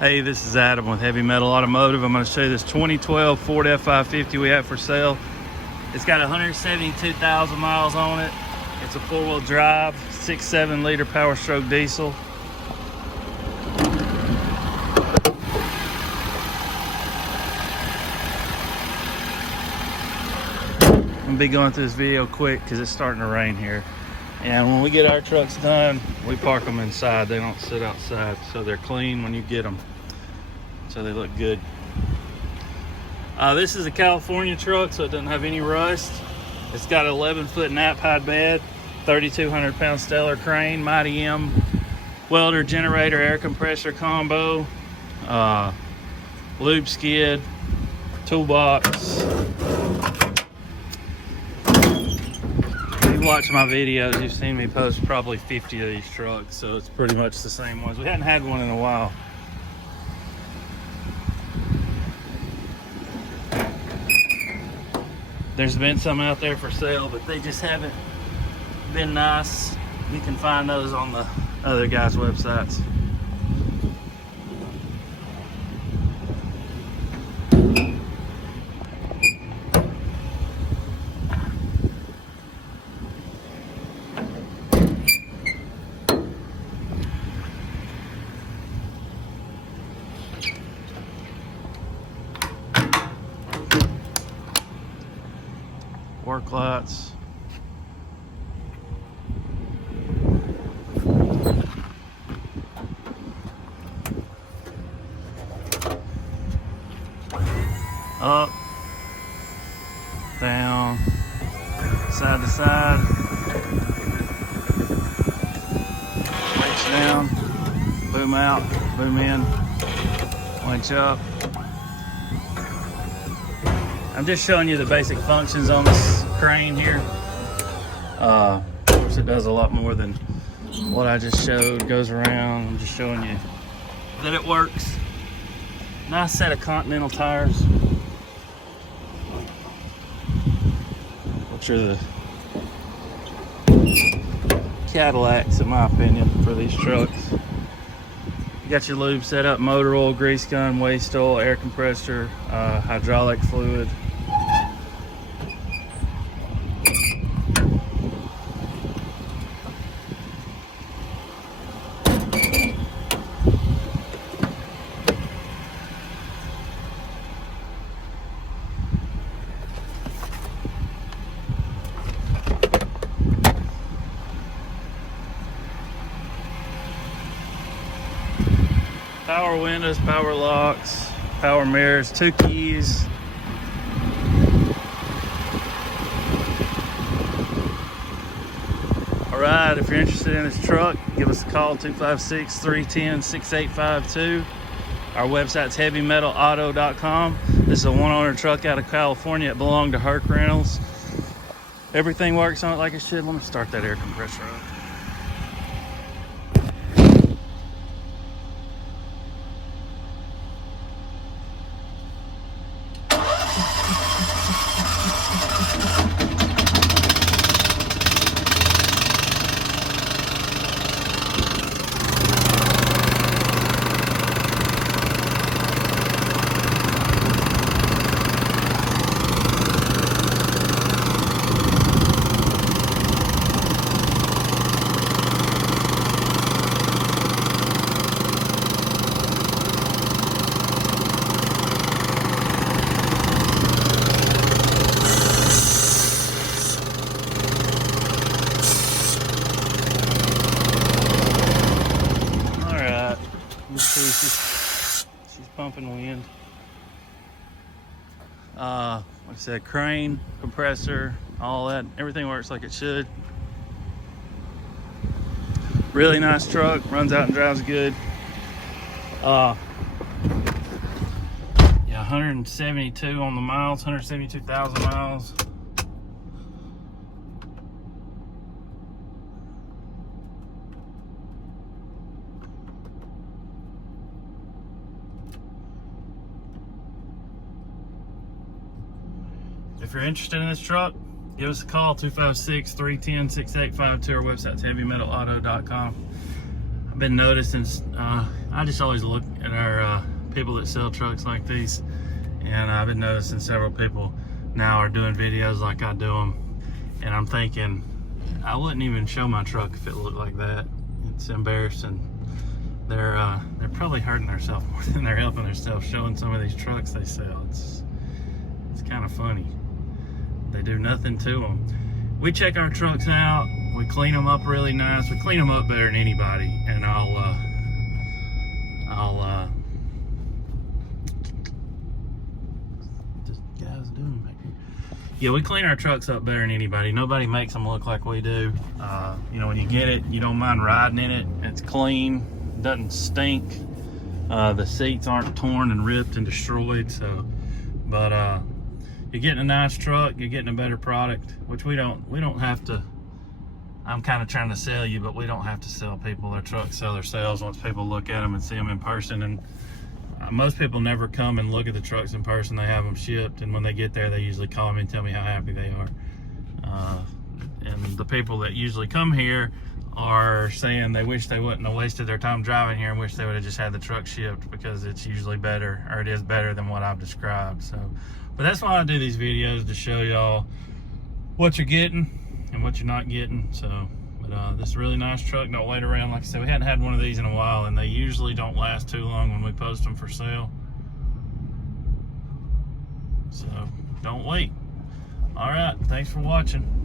Hey, this is Adam with Heavy Metal Automotive. I'm going to show you this 2012 Ford F550 we have for sale. It's got 172,000 miles on it. It's a four-wheel drive, 6.7 liter Power Stroke diesel. I'm going to be going through this video quick because it's starting to rain here. And when we get our trucks done, we park them inside. They don't sit outside, so they're clean when you get them. So they look good. This is a California truck, so it doesn't have any rust. It's got an 11-foot nap hide bed, 3,200 pound Stellar crane, Mighty M, welder, generator, air compressor combo, lube skid, toolbox. If you watch my videos, you've seen me post probably 50 of these trucks, so it's pretty much the same ones. We hadn't had one in a while. There's been some out there for sale, but they just haven't been nice. You can find those on the other guys' websites. Work lights. Up, down, side to side, winch down, boom out, boom in, winch up. I'm just showing you the basic functions on this crane here. Of course, it does a lot more than what I just showed. Goes around. I'm just showing you that it works. Nice set of Continental tires, which are the Cadillacs, in my opinion, for these trucks. You got your lube set up, motor oil, grease gun, waste oil, air compressor, hydraulic fluid. Power windows, power locks, power mirrors, 2 keys. Alright, if you're interested in this truck, give us a call, 256-310-6852. Our website's heavymetalauto.com. This is a one-owner truck out of California. It belonged to Herc Rentals. Everything works on it like it should. Let me start that air compressor up. She's pumping wind. Like I said, crane, compressor, all that, everything works like it should. Really nice truck, runs out and drives good. Yeah, 172 on the miles, 172,000 miles. If you're interested in this truck, give us a call, 256-310-6852. Our website's heavymetalauto.com. I've been noticing, I just always look at our people that sell trucks like these, and I've been noticing several people now are doing videos like I do them, and I'm thinking I wouldn't even show my truck if it looked like that. It's embarrassing. They're probably hurting themselves more than they're helping themselves showing some of these trucks they sell. It's kind of funny. They do nothing to them. We check our trucks out. We clean them up really nice. We clean them up better than anybody. And this guy's doing back here. Yeah, we clean our trucks up better than anybody. Nobody makes them look like we do. You know, when you get it, you don't mind riding in it. It's clean, doesn't stink. The seats aren't torn and ripped and destroyed. So, but you're getting a nice truck. You're getting a better product, which we don't have to. I'm kind of trying to sell you, but we don't have to sell people their trucks, sell themselves once people look at them and see them in person. And most people never come and look at the trucks in person. They have them shipped, and when they get there, they usually call me and tell me how happy they are. And the people that usually come here are saying they wish they wouldn't have wasted their time driving here and wish they would have just had the truck shipped, because it's usually better, or it is better than what I've described. So, but that's why I do these videos, to show y'all what you're getting and what you're not getting. So, but this is a really nice truck. Don't wait around. Like I said, we hadn't had one of these in a while, and they usually don't last too long when we post them for sale. So don't wait. All right, thanks for watching.